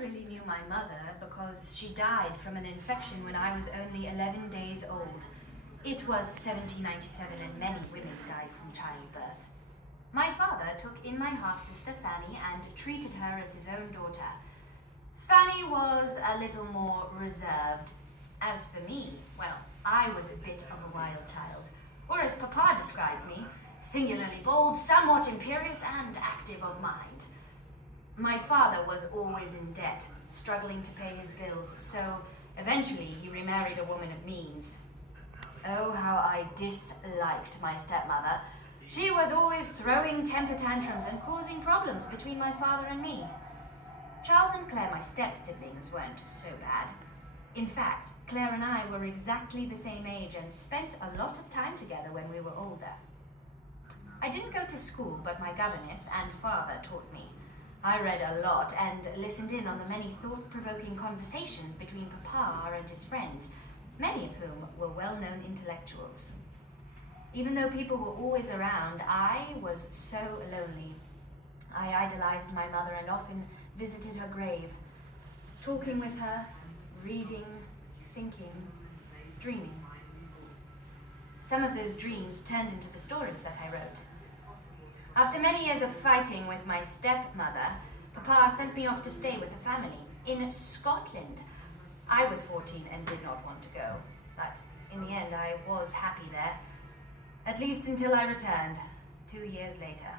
really knew my mother because she died from an infection when I was only 11 days old. It was 1797 and many women died from childbirth. My father took in my half-sister Fanny and treated her as his own daughter. Fanny was a little more reserved. As for me, well, I was a bit of a wild child, or as Papa described me, singularly bold, somewhat imperious, and active of mind. My father was always in debt, struggling to pay his bills, so eventually he remarried a woman of means. Oh, how I disliked my stepmother. She was always throwing temper tantrums and causing problems between my father and me. Charles and Claire, my step-siblings, weren't so bad. In fact, Claire and I were exactly the same age and spent a lot of time together when we were older. I didn't go to school, but my governess and father taught me. I read a lot and listened in on the many thought-provoking conversations between Papa and his friends, many of whom were well-known intellectuals. Even though people were always around, I was so lonely. I idolized my mother and often visited her grave, talking with her, reading, thinking, dreaming. Some of those dreams turned into the stories that I wrote. After many years of fighting with my stepmother, Papa sent me off to stay with a family in Scotland. I was 14 and did not want to go, but in the end I was happy there, at least until I returned 2 years later.